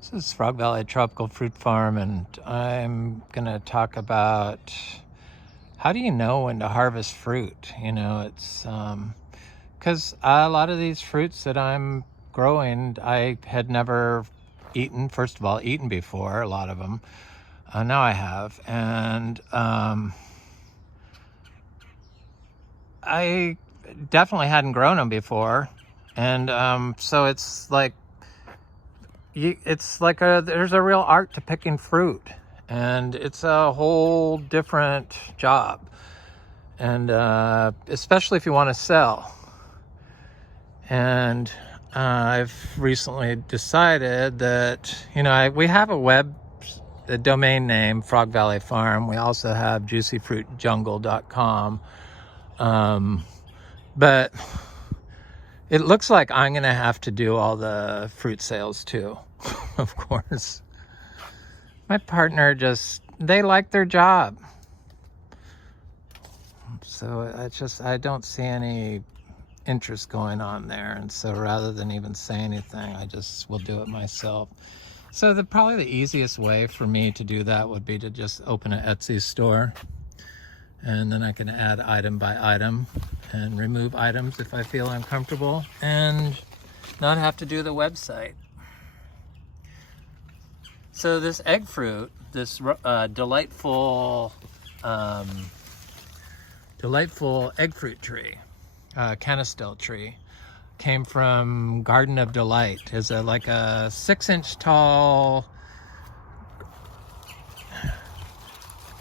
This is Frog Valley Tropical Fruit Farm, and I'm going to talk about how do you know when to harvest fruit? It's because a lot of these fruits that I'm growing, I had never eaten, first of all, eaten before, a lot of them. Now I have, and I definitely hadn't grown them before. And so it's like, there's a real art to picking fruit, and it's a whole different job, and especially if you want to sell. And I've recently decided that we have a domain name, Frog Valley Farm. We also have juicyfruitjungle.com, but it looks like I'm going to have to do all the fruit sales too, of course. My partner they like their job. So I don't see any interest going on there. And so rather than even say anything, I just will do it myself. So probably the easiest way for me to do that would be to just open an Etsy store. And then I can add item by item and remove items if I feel uncomfortable, and not have to do the website. So this egg fruit, this delightful egg fruit tree, canistel tree, came from Garden of Delight. It's like a 6-inch tall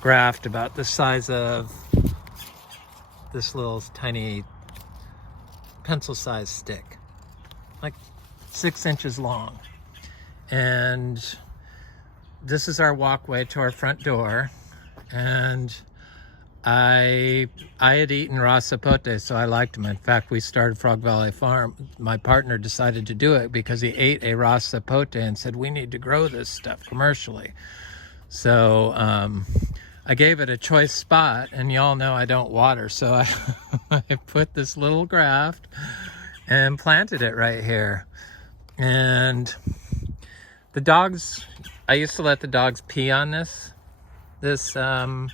graft about the size of this little tiny pencil-sized stick, like 6 inches long. And this is our walkway to our front door. And I had eaten raw sapote, so I liked them. In fact, we started Frog Valley Farm. My partner decided to do it because he ate a raw sapote and said, we need to grow this stuff commercially. So I gave it a choice spot, and y'all know I don't water, so I put this little graft and planted it right here. And the dogs, I used to let the dogs pee on this little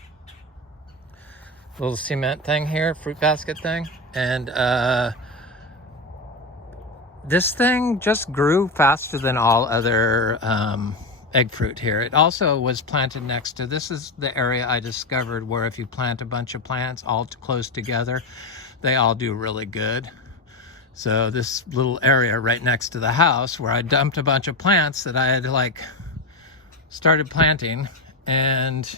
cement thing here, fruit basket thing, and this thing just grew faster than all other egg fruit here. It also was planted next to, this is the area I discovered where if you plant a bunch of plants all close together, they all do really good. So this little area right next to the house where I dumped a bunch of plants that I had started planting, and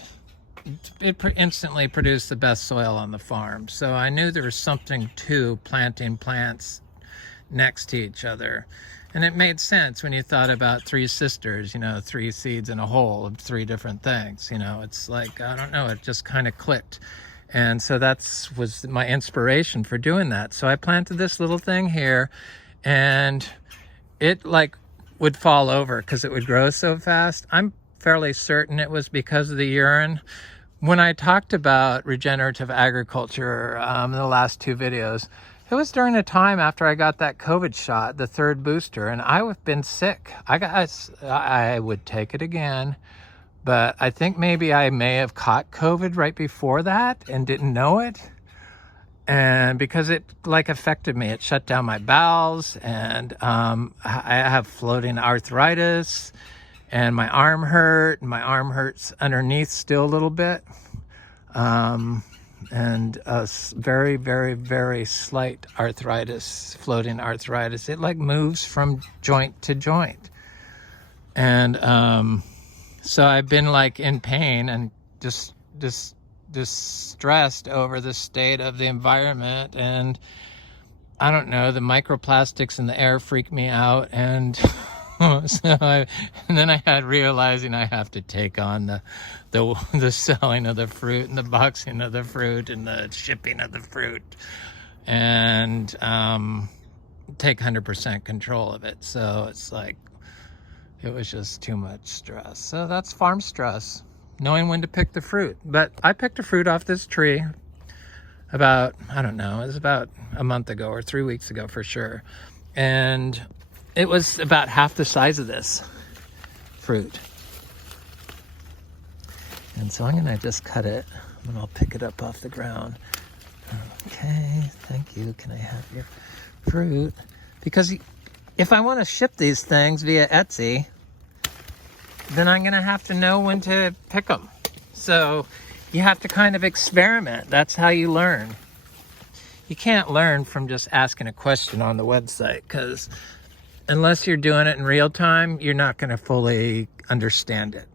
it instantly produced the best soil on the farm. So I knew there was something to planting plants next to each other. And it made sense when you thought about three sisters, 3 seeds in a hole of 3 different things. It's like, I don't know, it just kind of clicked. And so was my inspiration for doing that. So I planted this little thing here, and it would fall over because it would grow so fast. I'm fairly certain it was because of the urine. When I talked about regenerative agriculture in the last 2 videos, it was during a time after I got that COVID shot, the 3rd booster, and I've been sick. I would take it again, but I think maybe I may have caught COVID right before that and didn't know it. And because it affected me, it shut down my bowels, and I have floating arthritis, and my arm hurt, and my arm hurts underneath still a little bit. And very, very, very slight arthritis, floating arthritis. It moves from joint to joint. And so I've been in pain and just distressed over the state of the environment. And I don't know, the microplastics in the air freak me out. And and then I had realizing I have to take on the selling of the fruit and the boxing of the fruit and the shipping of the fruit, and take 100% control of it. So it's it was just too much stress. So that's farm stress, knowing when to pick the fruit. But I picked a fruit off this tree about, I don't know, it was about a month ago or 3 weeks ago for sure. And it was about half the size of this. fruit. And so I'm gonna just cut it and I'll pick it up off the ground. Okay, thank you. Can I have your fruit? Because if I want to ship these things via Etsy, then I'm gonna have to know when to pick them. So you have to kind of experiment. That's how you learn. You can't learn from just asking a question on the website, because unless you're doing it in real time, you're not gonna fully understand it.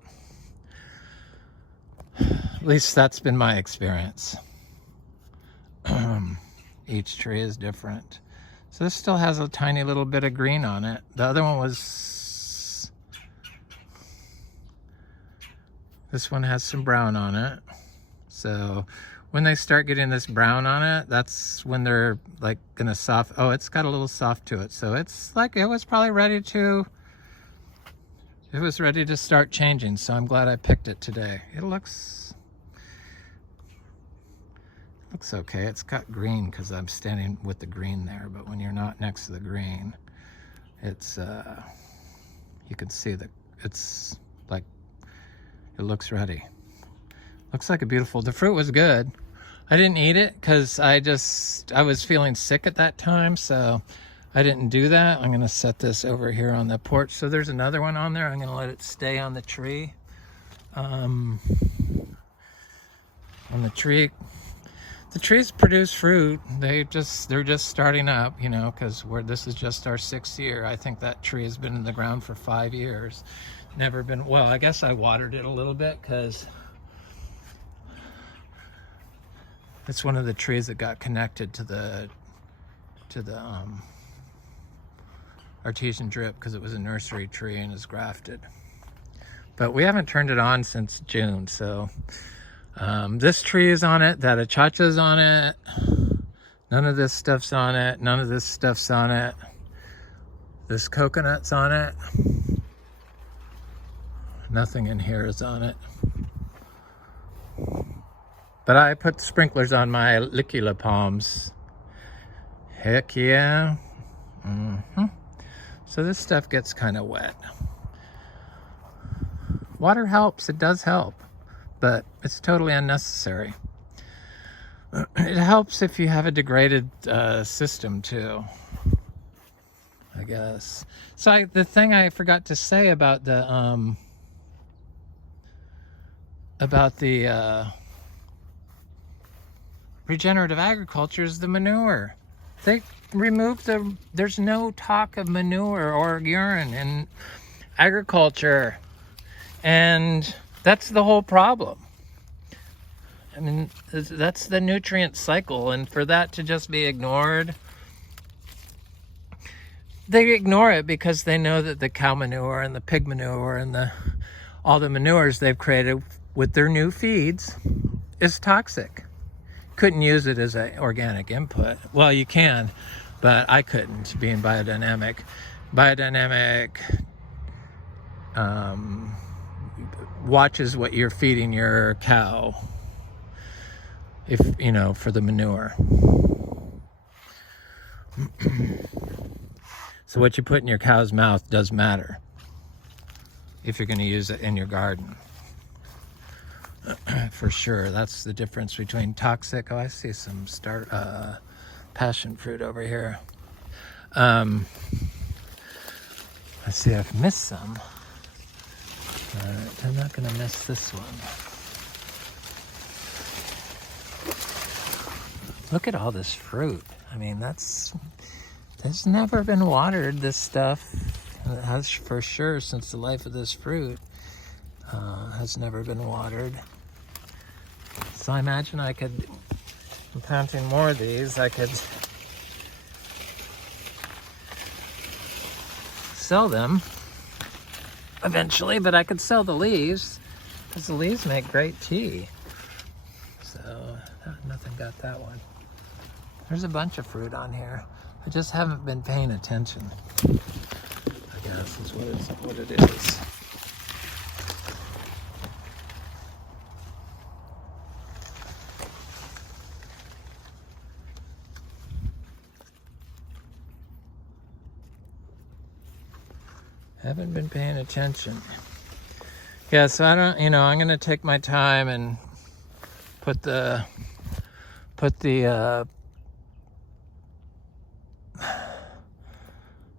At least that's been my experience. Each tree is different. So this still has a tiny little bit of green on it. The other one was... This one has some brown on it. So when they start getting this brown on it, that's when they're like gonna soft... Oh, it's got a little soft to it. So it's like it was probably ready to... It was ready to start changing. So I'm glad I picked it today. It looks okay. It's got green because I'm standing with the green there, but when you're not next to the green, it's you can see that it's like, it looks ready. Looks like a beautiful... The fruit was good. I didn't eat it because I was feeling sick at that time, so I didn't do that. I'm gonna set this over here on the porch. So there's another one on there. I'm gonna let it stay on the tree. On the tree. The trees produce fruit. They're just starting up, you know, because this is just our 6th year. I think that tree has been in the ground for 5 years. Never been... Well, I guess I watered it a little bit because it's one of the trees that got connected to the artesian drip because it was a nursery tree and is grafted. But we haven't turned it on since June, so this tree is on it, that achacha's on it, none of this stuff's on it, none of this stuff's on it, this coconut's on it, nothing in here is on it. But I put sprinklers on my licula palms. Heck yeah. So this stuff gets kind of wet. Water helps, it does help, but it's totally unnecessary. It helps if you have a degraded system too, I guess. So the thing I forgot to say about the regenerative agriculture is the manure. They removed there's no talk of manure or urine in agriculture, and that's the whole problem. I mean, that's the nutrient cycle, and for that to just be ignored, they ignore it because they know that the cow manure and the pig manure and all the manures they've created with their new feeds is toxic. Couldn't use it as an organic input. Well, you can, but I couldn't, being biodynamic. Biodynamic watches what you're feeding your cow, if you know, for the manure. So what you put in your cow's mouth does matter if you're going to use it in your garden. For sure. That's the difference between toxic... Oh, I see some passion fruit over here. I see I've missed some. I'm not going to miss this one. Look at all this fruit. I mean, there's never been watered, this stuff. It has for sure since the life of this fruit. Has never been watered. So I imagine I'm planting more of these, I could sell them eventually, but I could sell the leaves because the leaves make great tea. So nothing got that one. There's a bunch of fruit on here. I just haven't been paying attention, I guess is what it is. Haven't been paying attention. Yeah, so I don't, I'm going to take my time and put the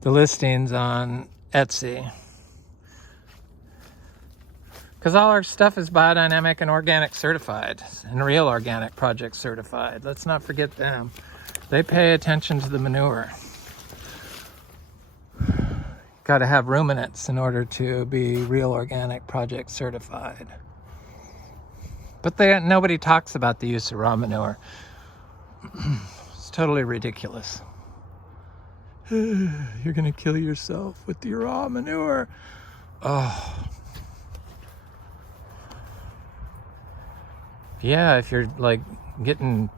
listings on Etsy. Because all our stuff is biodynamic and organic certified, and real organic project certified. Let's not forget them. They pay attention to the manure. Got to have ruminants in order to be real organic project certified. But nobody talks about the use of raw manure. It's totally ridiculous. You're gonna kill yourself with your raw manure. Oh. Yeah, if you're like getting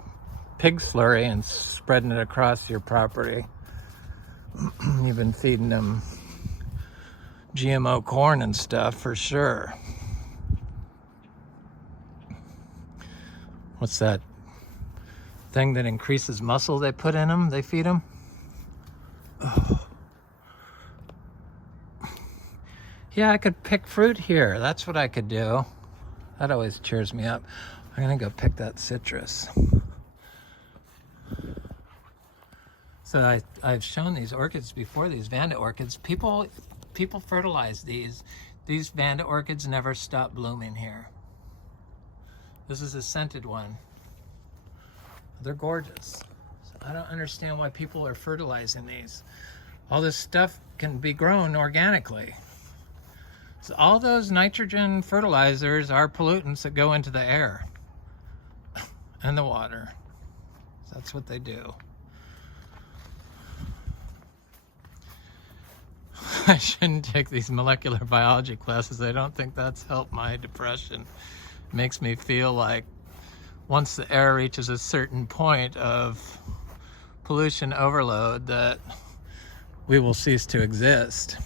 pig slurry and spreading it across your property, you've been feeding them GMO corn and stuff for sure. What's that thing that increases muscle they put in them? They feed them? Oh. Yeah, I could pick fruit here. That's what I could do. That always cheers me up. I'm gonna go pick that citrus. So I've shown these orchids before, these Vanda orchids. People fertilize these. These Vanda orchids never stop blooming here. This is a scented one. They're gorgeous. So I don't understand why people are fertilizing these. All this stuff can be grown organically. So all those nitrogen fertilizers are pollutants that go into the air and the water. So that's what they do. I shouldn't take these molecular biology classes. I don't think that's helped my depression. It makes me feel like once the air reaches a certain point of pollution overload that we will cease to exist.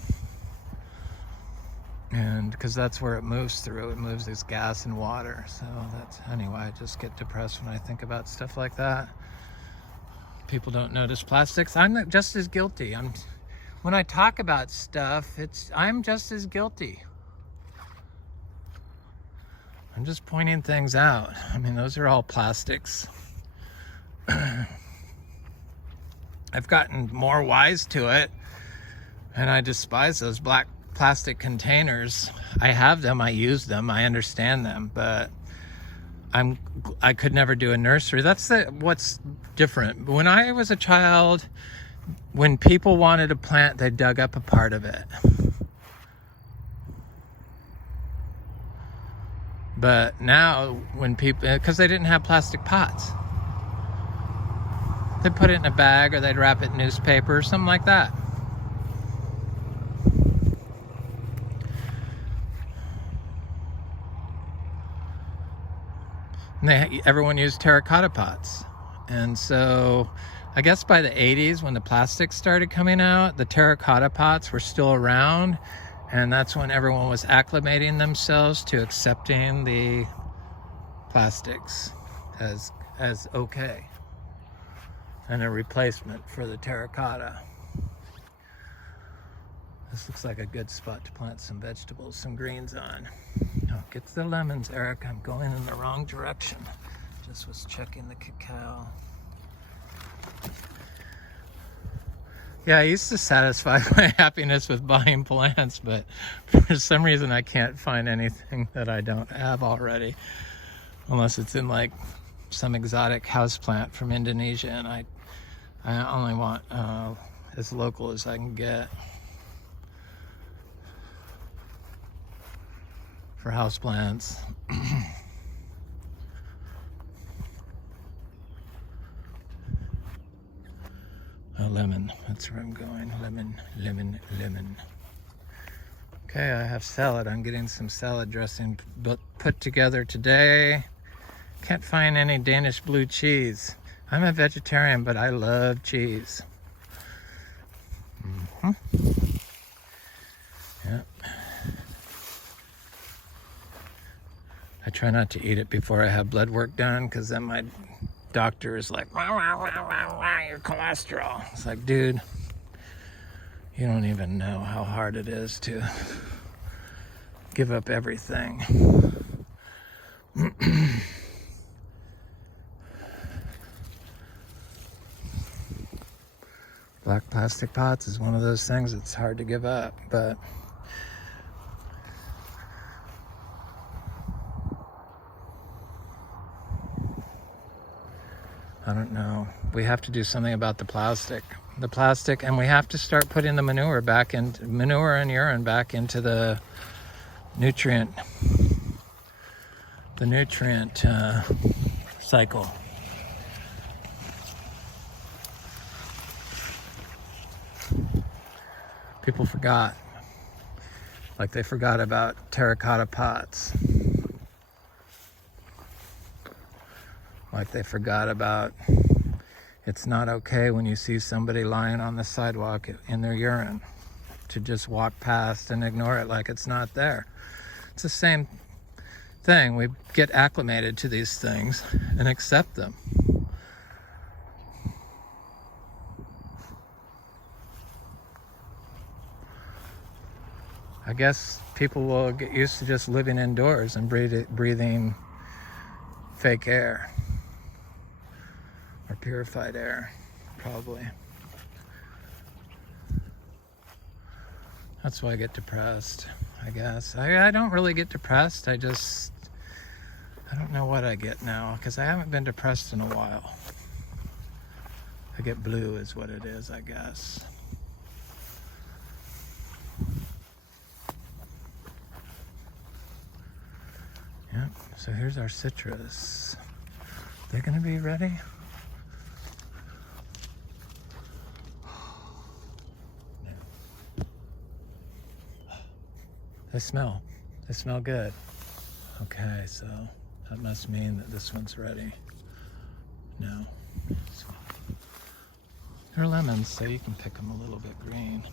And because that's where it moves through. It moves as gas and water. So that's, anyway, I just get depressed when I think about stuff like that. People don't notice plastics. I'm just as guilty. When I talk about stuff, I'm just as guilty. I'm just pointing things out. I mean, those are all plastics. I've gotten more wise to it, and I despise those black plastic containers. I have them, I use them, I understand them, but I could never do a nursery. That's what's different. When I was a child, when people wanted a plant, they dug up a part of it. But now, when people, because they didn't have plastic pots, they'd put it in a bag or they'd wrap it in newspaper or something like that. And everyone used terracotta pots. And so I guess by the 80s, when the plastics started coming out, the terracotta pots were still around. And that's when everyone was acclimating themselves to accepting the plastics as okay. And a replacement for the terracotta. This looks like a good spot to plant some vegetables, some greens on. Oh, get the lemons, Eric. I'm going in the wrong direction. Just was checking the cacao. Yeah, I used to satisfy my happiness with buying plants, but for some reason I can't find anything that I don't have already. Unless it's in like some exotic houseplant from Indonesia, and I only want as local as I can get. For houseplants. A lemon, that's where I'm going. Lemon, lemon, lemon. Okay, I have salad. I'm getting some salad dressing put together today. Can't find any Danish blue cheese. I'm a vegetarian, but I love cheese. Yep. I try not to eat it before I have blood work done, because then my doctor is like, wah, wah, wah, wah, wah, your cholesterol. It's like, dude, you don't even know how hard it is to give up everything. Black plastic pots is one of those things that's hard to give up, but I don't know. We have to do something about the plastic, and we have to start putting the manure and urine back into the nutrient cycle. People forgot, like they forgot about terracotta pots. Like they forgot about it's not okay when you see somebody lying on the sidewalk in their urine to just walk past and ignore it like it's not there. It's the same thing. We get acclimated to these things and accept them. I guess people will get used to just living indoors and breathing fake air. Or purified air, probably. That's why I get depressed, I guess. I don't really get depressed. I don't know what I get now, because I haven't been depressed in a while. I get blue is what it is, I guess. Yep, so here's our citrus. They're gonna be ready? They smell good. Okay, so that must mean that this one's ready. No. They're lemons, so you can pick them a little bit green.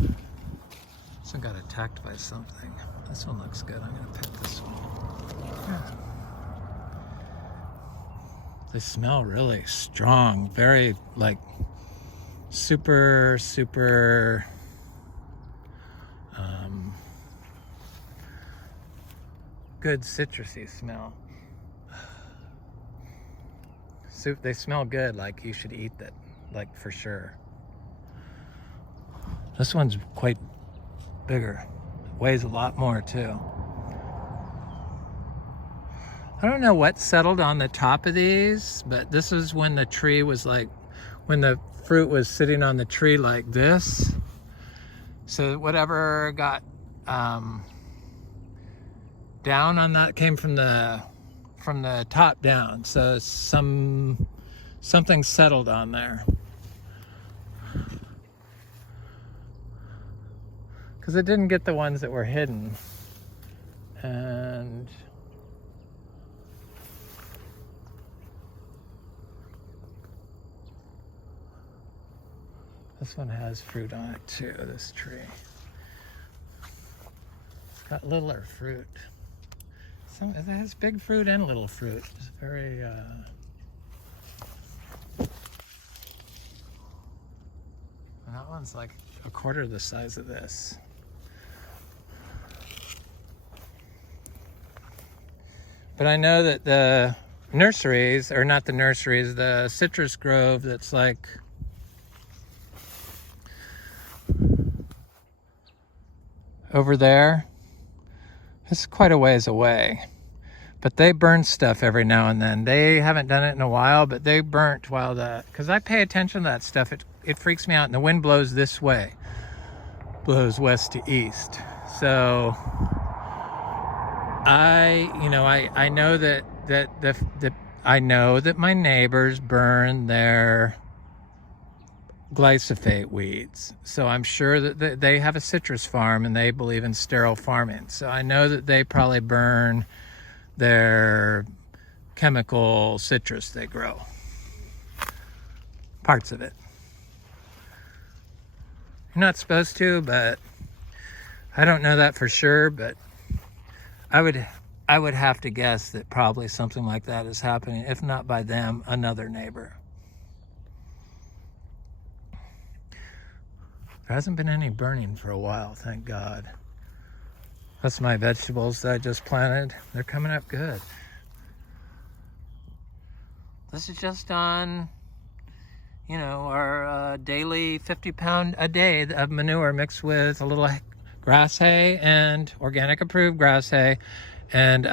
This one got attacked by something. This one looks good. I'm gonna pick this one. Yeah. They smell really strong, very like super good citrusy smell. They smell good, like you should eat that, like for sure. This one's quite bigger. Weighs a lot more too. I don't know what settled on the top of these, but this is when the tree was like, when the fruit was sitting on the tree like this. So whatever got down on that came from the top down. So something settled on there. Because it didn't get the ones that were hidden. And this one has fruit on it too, this tree. It's got littler fruit. It has big fruit and little fruit. It's very, and that one's like a quarter the size of this. But I know that the nurseries, or not the nurseries, the citrus grove that's like over there, it's quite a ways away. But they burn stuff every now and then. They haven't done it in a while, but they burnt while because I pay attention to that stuff. It freaks me out, and the wind blows this way, blows west to east. So I know that my neighbors burn their glyphosate weeds. So I'm sure that they have a citrus farm and they believe in sterile farming. So I know that they probably burn their chemical citrus they grow. Parts of it. You're not supposed to, but I don't know that for sure, but I would have to guess that probably something like that is happening, if not by them, another neighbor. There hasn't been any burning for a while, thank God. That's my vegetables that I just planted. They're coming up good. This is just on, you know, our daily 50-pound a day of manure mixed with a little grass hay and organic approved grass hay and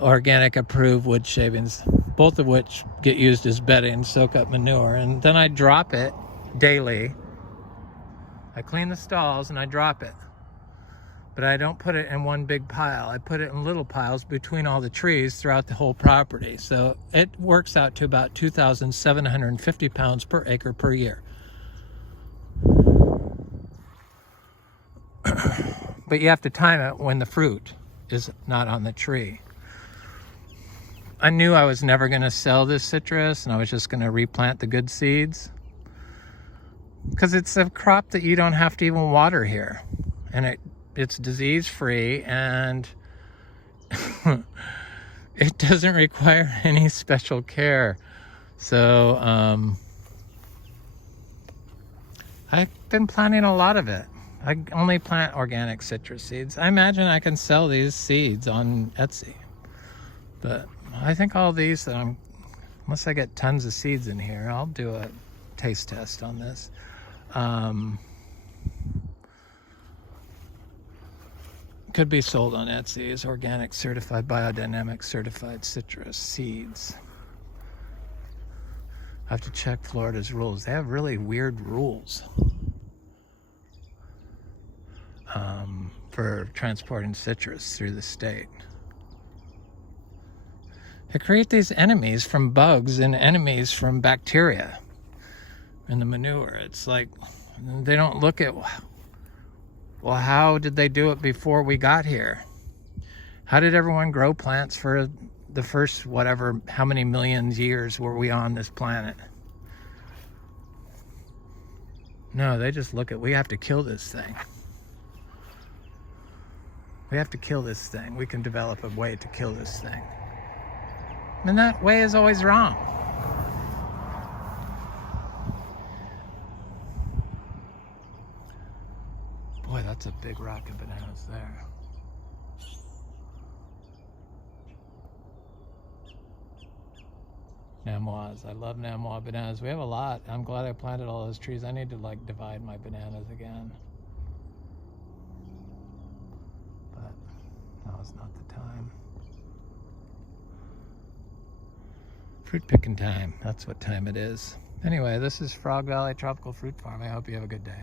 organic approved wood shavings, both of which get used as bedding, soak up manure. And then I drop it daily. I clean the stalls and I drop it. But I don't put it in one big pile. I put it in little piles between all the trees throughout the whole property. So it works out to about 2,750 pounds per acre per year. But you have to time it when the fruit is not on the tree. I knew I was never going to sell this citrus, and I was just going to replant the good seeds. Because it's a crop that you don't have to even water here. And it's disease-free, and it doesn't require any special care. So I've been planting a lot of it. I only plant organic citrus seeds. I imagine I can sell these seeds on Etsy. But I think all these, unless I get tons of seeds in here, I'll do a taste test on this. Could be sold on Etsy as organic certified, biodynamic certified citrus seeds. I have to check Florida's rules. They have really weird rules for transporting citrus through the state. They create these enemies from bugs and enemies from bacteria in the manure. It's like they don't look at, well, how did they do it before we got here? How did everyone grow plants for the first, whatever, how many millions years were we on this planet? No, they just look at, we have to kill this thing. We have to kill this thing. We can develop a way to kill this thing. And that way is always wrong. Boy, that's a big rock of bananas there. Namois. I love Namois bananas. We have a lot. I'm glad I planted all those trees. I need to like divide my bananas again. But now's not the time. Fruit picking time. That's what time it is. Anyway, this is Frog Valley Tropical Fruit Farm. I hope you have a good day.